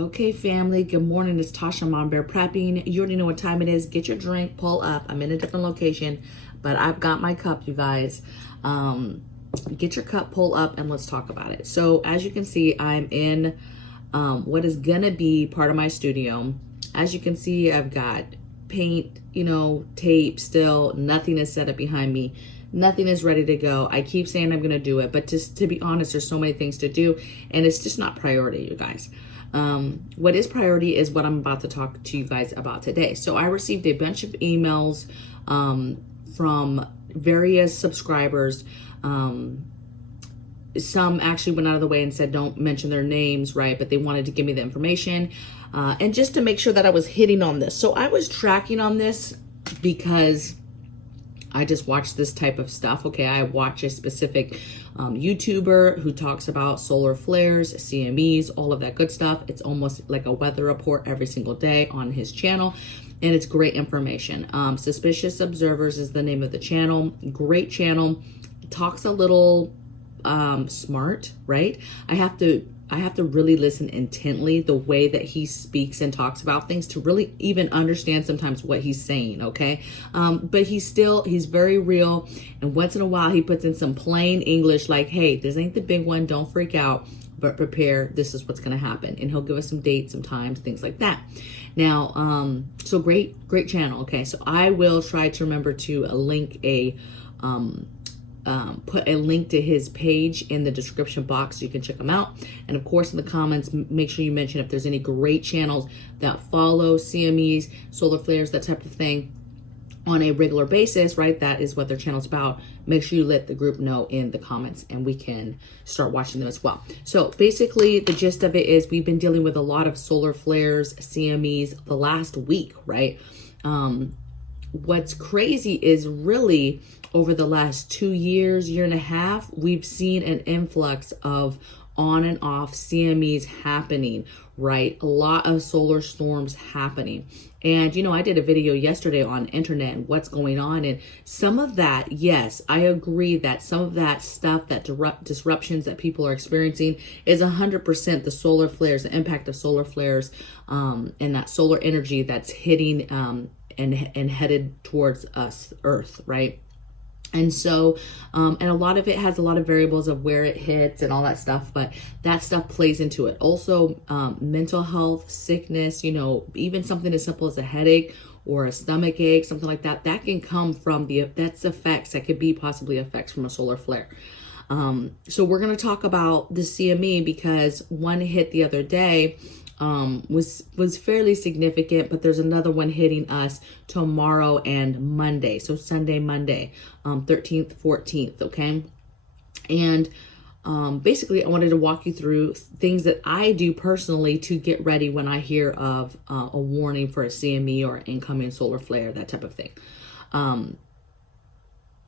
Okay, family, good morning. It's Tasha, Mom Bear Prepping. You already know what time it is. Get your drink, pull up. I'm in a different location, but I've got my cup, you guys. Get your cup, pull up, and let's talk about it. So as you can see, I'm in what is gonna be part of my studio. As you can see, I've got paint, tape still. Nothing is set up behind me. Nothing is ready to go. I keep saying I'm gonna do it, but just to be honest, there's so many things to do, and it's just not priority, you guys. What is priority is what I'm about to talk to you guys about today. So I received a bunch of emails from various subscribers. Some actually went out of the way and said don't mention their names, right? But they wanted to give me the information and just to make sure that I was hitting on this. So I was tracking on this because I just watch this type of stuff. Okay, I watch a specific YouTuber who talks about solar flares, CMEs, all of that good stuff. It's almost like a weather report every single day on his channel, and it's great information. Suspicious Observers is the name of the channel. Great channel. Talks a little smart, right? I have to really listen intently the way that he speaks and talks about things to really even understand sometimes what he's saying, okay? But he's very real, and once in a while he puts in some plain English like, hey, this ain't the big one, don't freak out, but prepare, this is what's gonna happen. And he'll give us some dates, some times, things like that. Now, so great channel, okay? So I will try to remember to link put a link to his page in the description box so you can check him out. And of course, in the comments, make sure you mention if there's any great channels that follow CMEs, solar flares, that type of thing on a regular basis, right? That is what their channel's about. Make sure you let the group know in the comments and we can start watching them as well. So basically the gist of it is we've been dealing with a lot of solar flares, CMEs the last week, right? What's crazy is really over the last 2 years, year and a half, we've seen an influx of on and off CMEs happening, right? A lot of solar storms happening. And, I did a video yesterday on internet and what's going on. And some of that, yes, I agree that some of that stuff, that disruptions that people are experiencing is 100% the solar flares, the impact of solar flares, and that solar energy that's hitting and headed towards us, Earth, right? And so, and a lot of it has a lot of variables of where it hits and all that stuff, but that stuff plays into it. Also, mental health, sickness, even something as simple as a headache or a stomach ache, something like that, that can come from that's effects, that could be possibly effects from a solar flare. So we're going to talk about the CME because one hit the other day, was fairly significant, but there's another one hitting us tomorrow and Monday. So Sunday, Monday, 13th, 14th. Okay. And, basically I wanted to walk you through things that I do personally to get ready when I hear of, a warning for a CME or incoming solar flare, that type of thing.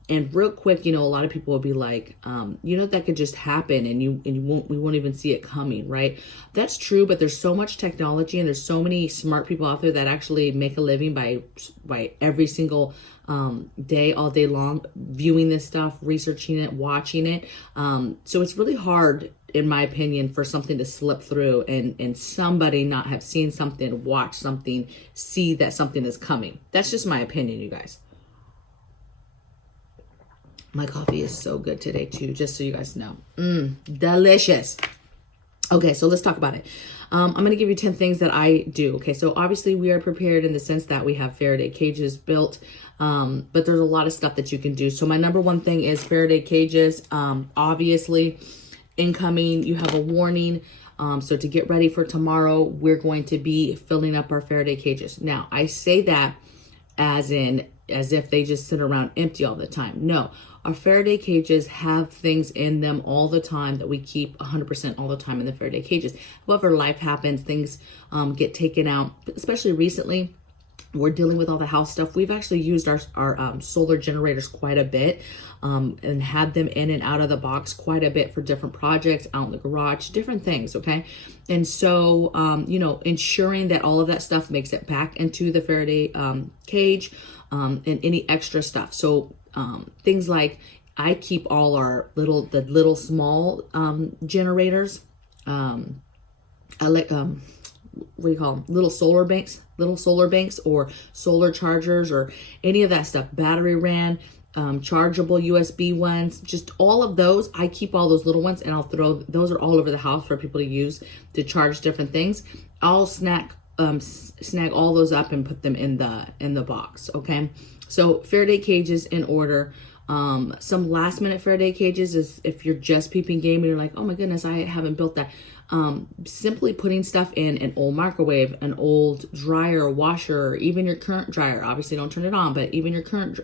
And real quick, a lot of people will be like, that could just happen and we won't even see it coming, right? That's true, but there's so much technology and there's so many smart people out there that actually make a living by every single day, all day long, viewing this stuff, researching it, watching it. So it's really hard, in my opinion, for something to slip through and somebody not have seen something, watch something, see that something is coming. That's just my opinion, you guys. My coffee is so good today too, just so you guys know. Delicious. Okay, so let's talk about it. I'm going to give you 10 things that I do. Okay, so obviously we are prepared in the sense that we have Faraday cages built, but there's a lot of stuff that you can do. So my number one thing is Faraday cages. Obviously, incoming, you have a warning. So to get ready for tomorrow, we're going to be filling up our Faraday cages. Now, I say that as if they just sit around empty all the time. No, our Faraday cages have things in them all the time that we keep 100% all the time in the Faraday cages. However, life happens, things get taken out, especially recently. We're dealing with all the house stuff. We've actually used our solar generators quite a bit and had them in and out of the box quite a bit for different projects, out in the garage, different things, okay? And so, ensuring that all of that stuff makes it back into the Faraday cage and any extra stuff. So things like I keep all our little small generators. what do you call them? Little solar banks or solar chargers or any of that stuff. Battery ran, chargeable USB ones, just all of those. I keep all those little ones and I'll throw, those are all over the house for people to use to charge different things. I'll snag all those up and put them in the box. Okay. So Faraday cages in order. Some last minute Faraday cages is if you're just peeping game and you're like, oh my goodness, I haven't built that. Simply putting stuff in an old microwave, an old dryer, washer, or even your current dryer. Obviously don't turn it on, but even your current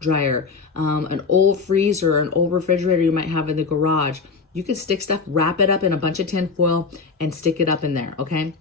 dryer, an old freezer, an old refrigerator you might have in the garage. You can stick stuff, wrap it up in a bunch of tin foil and stick it up in there, okay?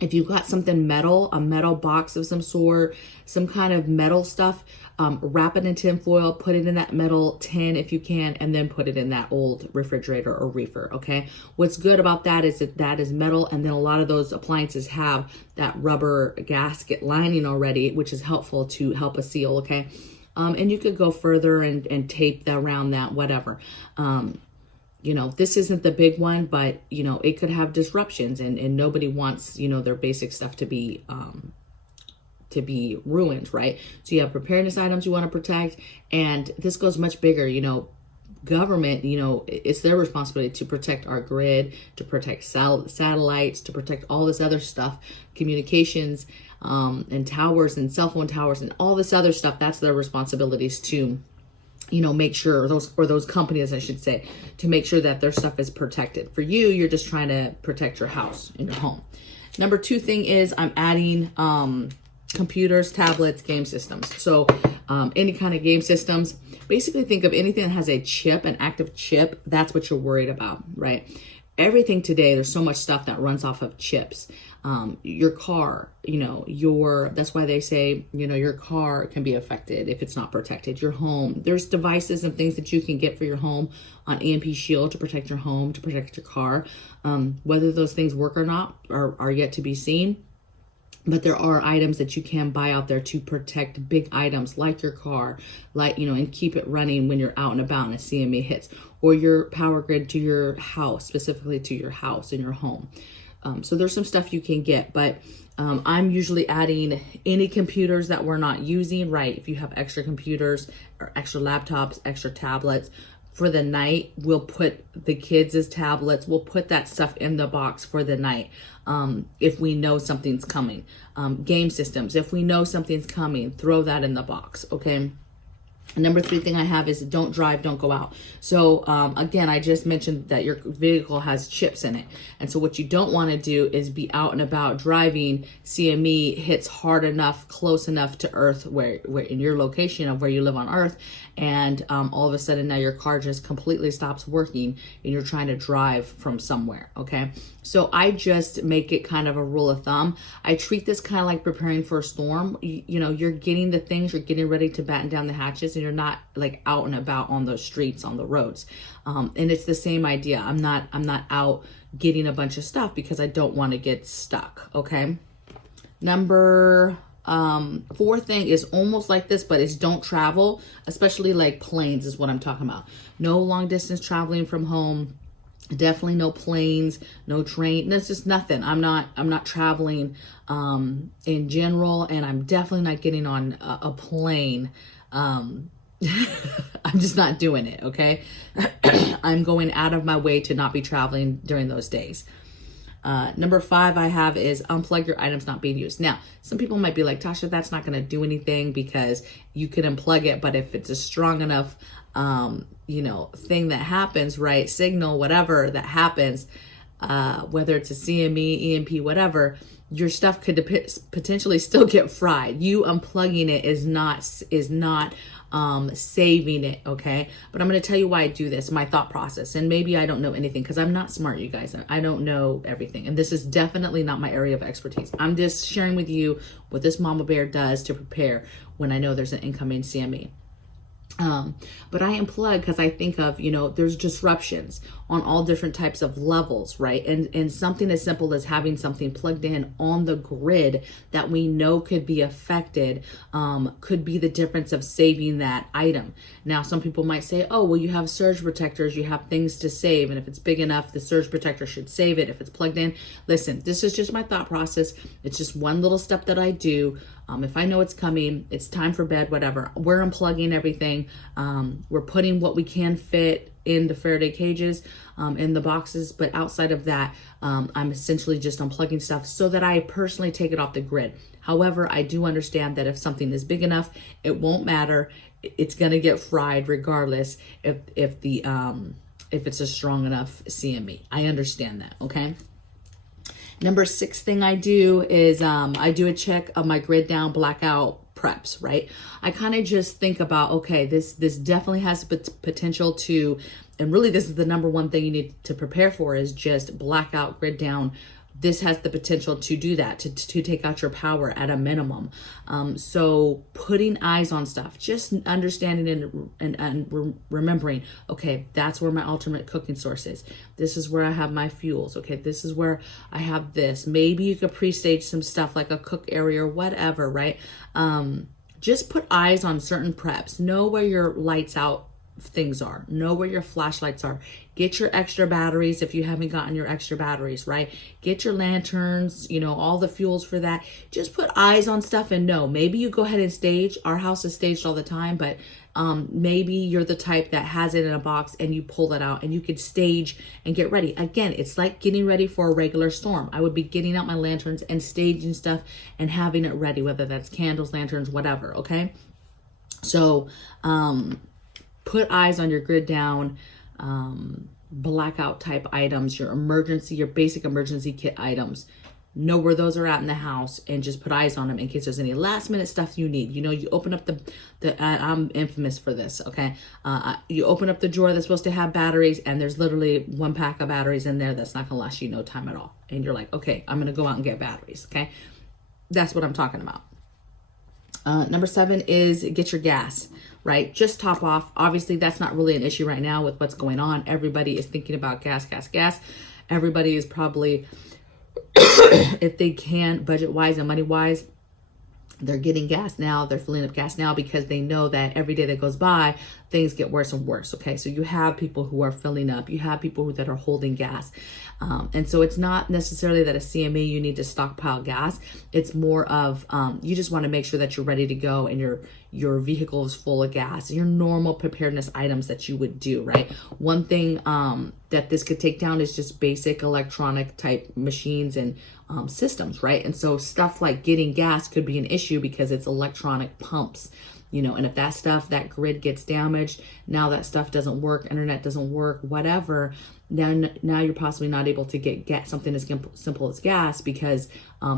If you've got something metal, a metal box of some sort, some kind of metal stuff, wrap it in tin foil, put it in that metal tin if you can, and then put it in that old refrigerator or reefer, okay? What's good about that is that is metal, and then a lot of those appliances have that rubber gasket lining already, which is helpful to help us seal, okay? And you could go further and tape that around that, whatever. You know, this isn't the big one, but, you know, it could have disruptions and nobody wants, you know, their basic stuff to be ruined, right? So you have preparedness items you want to protect, and this goes much bigger, you know, government, you know, it's their responsibility to protect our grid, to protect satellites, to protect all this other stuff, communications, and towers and cell phone towers and all this other stuff. That's their responsibilities to, you know, make sure those companies, I should say, to make sure that their stuff is protected. For you, you're just trying to protect your house and your home. Number 2 thing is I'm adding computers, tablets, game systems. So any kind of game systems, basically think of anything that has a chip, an active chip. That's what you're worried about, right? Everything today, there's so much stuff that runs off of chips. Your car, you know, that's why they say, you know, your car can be affected if it's not protected. Your home, there's devices and things that you can get for your home on EMP Shield to protect your home, to protect your car. Whether those things work or not are yet to be seen. But there are items that you can buy out there to protect big items like your car, like, you know, and keep it running when you're out and about and a CME hits, or your power grid to your house, specifically to your house and your home. So there's some stuff you can get, but I'm usually adding any computers that we're not using, right? If you have extra computers or extra laptops, extra tablets, for the night, we'll put the kids' tablets, we'll put that stuff in the box for the night if we know something's coming. Game systems, if we know something's coming, throw that in the box, okay? Number 3 thing I have is don't drive, don't go out. So again, I just mentioned that your vehicle has chips in it. And so what you don't want to do is be out and about driving, CME hits hard enough, close enough to Earth where in your location of where you live on Earth, and all of a sudden now your car just completely stops working and you're trying to drive from somewhere, okay? So I just make it kind of a rule of thumb. I treat this kind of like preparing for a storm. You know, you're getting the things, you're getting ready to batten down the hatches, and you're not like out and about on the streets, on the roads. And it's the same idea. I'm not out getting a bunch of stuff because I don't want to get stuck, okay? Number 4 thing is almost like this, but it's don't travel, especially like planes is what I'm talking about. No long distance traveling from home. Definitely no planes, no train. That's just nothing. I'm not traveling in general, and I'm definitely not getting on a plane. I'm just not doing it, okay? I'm going out of my way to not be traveling during those days. Number 5 I have is unplug your items not being used. Now, some people might be like, Tasha, that's not going to do anything because you can unplug it, but if it's a strong enough you know, thing that happens, right? Signal, whatever that happens, whether it's a CME, EMP, whatever, your stuff could potentially still get fried. You unplugging it is not saving it, okay? But I'm going to tell you why I do this, my thought process. And maybe I don't know anything because I'm not smart, you guys. I don't know everything. And this is definitely not my area of expertise. I'm just sharing with you what this mama bear does to prepare when I know there's an incoming CME. But I unplug because I think of, there's disruptions on all different types of levels, right? And something as simple as having something plugged in on the grid that we know could be affected could be the difference of saving that item. Now, some people might say, oh, well, you have surge protectors, you have things to save. And if it's big enough, the surge protector should save it if it's plugged in. Listen, this is just my thought process. It's just one little step that I do. If I know it's coming, it's time for bed, whatever, we're unplugging everything. We're putting what we can fit in the Faraday cages, in the boxes. But outside of that, I'm essentially just unplugging stuff so that I personally take it off the grid. However, I do understand that if something is big enough, it won't matter. It's going to get fried regardless if it's a strong enough CME. I understand that. Okay. Number 6 thing I do is I do a check of my grid down blackout preps, right? I kind of just think about, okay, this definitely has potential to, and really this is the number one thing you need to prepare for is just blackout grid down. This has the potential to do that, to take out your power at a minimum. So putting eyes on stuff, just understanding and remembering, okay, that's where my alternate cooking source is. This is where I have my fuels. Okay, this is where I have this. Maybe you could pre-stage some stuff like a cook area or whatever, right? Just put eyes on certain preps. Know where your lights out things are. Know where your flashlights are. Get your extra batteries if you haven't gotten your extra batteries, right? Get your lanterns, all the fuels for that. Just put eyes on stuff and know. Maybe you go ahead and stage. Our house is staged all the time, but maybe you're the type that has it in a box and you pull that out and you could stage and get ready. Again, it's like getting ready for a regular storm. I would be getting out my lanterns and staging stuff and having it ready, whether that's candles, lanterns, whatever, okay? So, put eyes on your grid down, blackout type items, your basic emergency kit items. Know where those are at in the house and just put eyes on them in case there's any last minute stuff you need. You open up I'm infamous for this, okay? You open up the drawer that's supposed to have batteries and there's literally 1 pack of batteries in there that's not gonna last you no time at all. And you're like, okay, I'm gonna go out and get batteries, okay? That's what I'm talking about. Number 7 is get your gas, right? Just top off. Obviously, that's not really an issue right now with what's going on. Everybody is thinking about gas. Everybody is probably, if they can, budget-wise and money-wise, they're getting gas now. They're filling up gas now because they know that every day that goes by, things get worse and worse. Okay, so you have people who are filling up. You have people that are holding gas. And so it's not necessarily that a CME you need to stockpile gas. It's more of you just want to make sure that you're ready to go and your vehicle is full of gas. Your normal preparedness items that you would do, right? One thing that this could take down is just basic electronic type machines and systems, right? And so stuff like getting gas could be an issue because it's electronic pumps. And if that grid gets damaged, now that stuff doesn't work, internet doesn't work, whatever, now you're possibly not able to get something as simple as gas because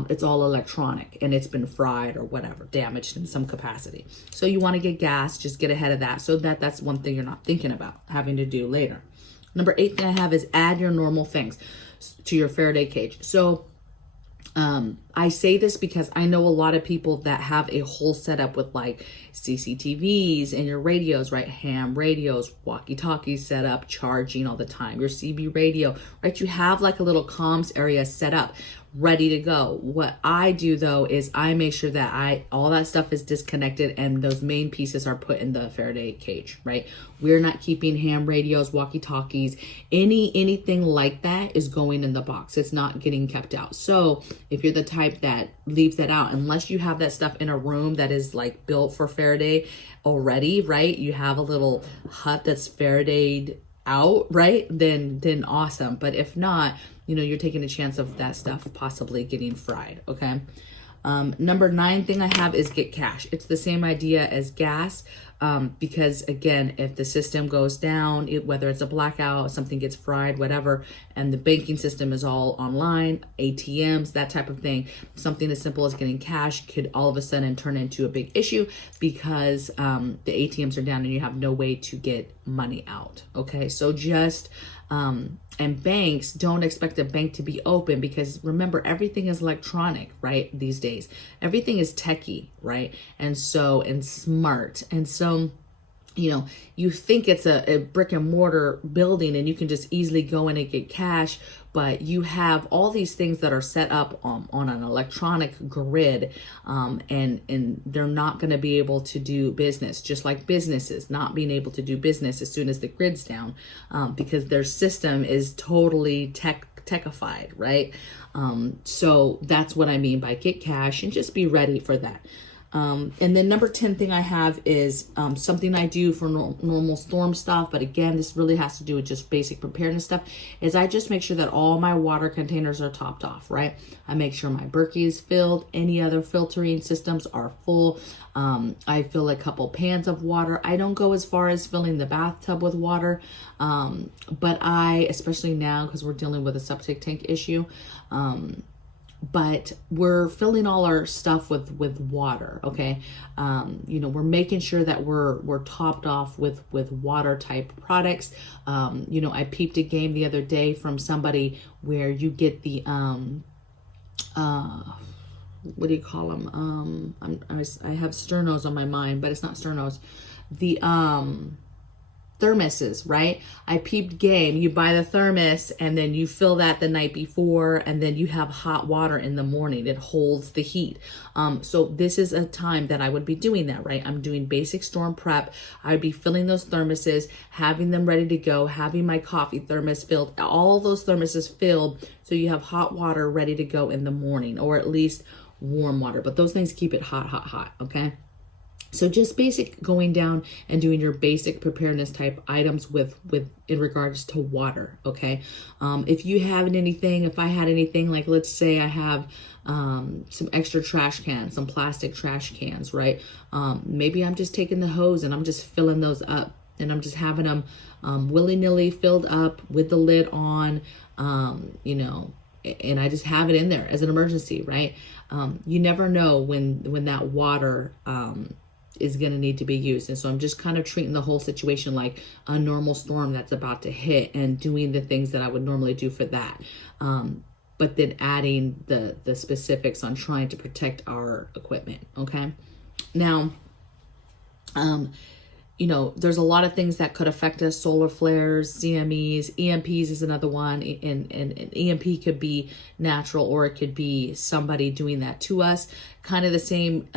it's all electronic and it's been fried or whatever, damaged in some capacity. So you want to get gas, just get ahead of that so that's one thing you're not thinking about having to do later. Number 8 thing I have is add your normal things to your Faraday cage. So I say this because I know a lot of people that have a whole setup with like CCTVs and your radios, right? Ham radios, walkie-talkies set up, charging all the time, your CB radio, right? You have like a little comms area set up, ready to go. What I do though is I make sure that all that stuff is disconnected and those main pieces are put in the Faraday cage, right? We're not keeping ham radios, walkie-talkies, anything like that is going in the box. It's not getting kept out. So if you're the type that leaves that out, unless you have that stuff in a room that is like built for Faraday already, right? You have a little hut that's Faradayed out, right? Then awesome. But if not, you're taking a chance of that stuff possibly getting fried, okay? Number 9 thing I have is get cash. It's the same idea as gas, because again, if the system goes down, whether it's a blackout, something gets fried, whatever, and the banking system is all online, ATMs, that type of thing, something as simple as getting cash could all of a sudden turn into a big issue because the ATMs are down and you have no way to get money out, okay? So just and banks, don't expect a bank to be open because remember, everything is electronic, right? These days, everything is techie, right? And smart. And so you know, you think it's a brick and mortar building and you can just easily go in and get cash, but you have all these things that are set up on an electronic grid, and they're not going to be able to do business, just like businesses not being able to do business as soon as the grid's down, because their system is totally techified, right? So that's what I mean by get cash, and just be ready for that. And then number 10 thing I have is something I do for normal storm stuff, but again, this really has to do with just basic preparedness stuff, is I just make sure that all my water containers are topped off, right? I make sure my Berkey is filled, any other filtering systems are full. I fill a couple pans of water. I don't go as far as filling the bathtub with water, but I, especially now because we're dealing with a septic tank issue, but we're filling all our stuff with water, okay? You know, we're making sure that we're topped off with water type products. You know, I peeped a game the other day from somebody where you get the what do you call them? I have sternos on my mind, but it's not sternos. The thermoses, right? I peeped game. You buy the thermos and then you fill that the night before, and then you have hot water in the morning. It holds the heat. So this is a time that I would be doing that, right? I'm doing basic storm prep. I'd be filling those thermoses, having them ready to go, having my coffee thermos filled, all those thermoses filled, so you have hot water ready to go in the morning, or at least warm water. But those things keep it hot, okay? So just basic going down and doing your basic preparedness type items with in regards to water, okay? If you have anything, if I had anything, like let's say I have some extra trash cans, some plastic trash cans, right? Maybe I'm just taking the hose and I'm just filling those up, and I'm just having them willy-nilly filled up with the lid on, you know, and I just have it in there as an emergency, right? You never know when that water is going to need to be used. And so I'm just kind of treating the whole situation like a normal storm that's about to hit, and doing the things that I would normally do for that. But then adding the specifics on trying to protect our equipment, okay? Now, you know, there's a lot of things that could affect us: solar flares, CMEs, EMPs is another one. And EMP could be natural, or it could be somebody doing that to us. Kind of the same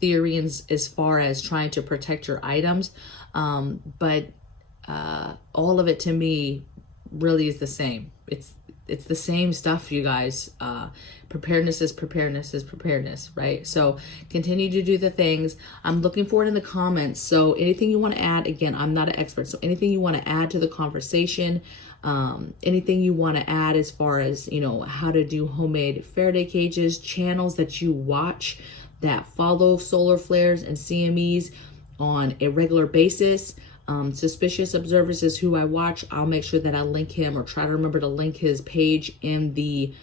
theory as far as trying to protect your items. But all of it to me really is the same. It's the same stuff, you guys. Preparedness is preparedness, right? So continue to do the things. I'm looking forward in the comments. So anything you want to add, again, I'm not an expert, so anything you want to add to the conversation, anything you want to add as far as, you know, how to do homemade Faraday cages, channels that you watch that follow solar flares and CMEs on a regular basis. Suspicious Observers is who I watch. I'll make sure that I link him, or try to remember to link his page in the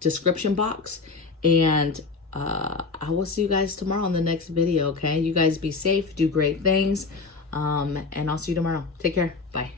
description box. And I will see you guys tomorrow on the next video, okay? You guys be safe, do great things, and I'll see you tomorrow. Take care. Bye.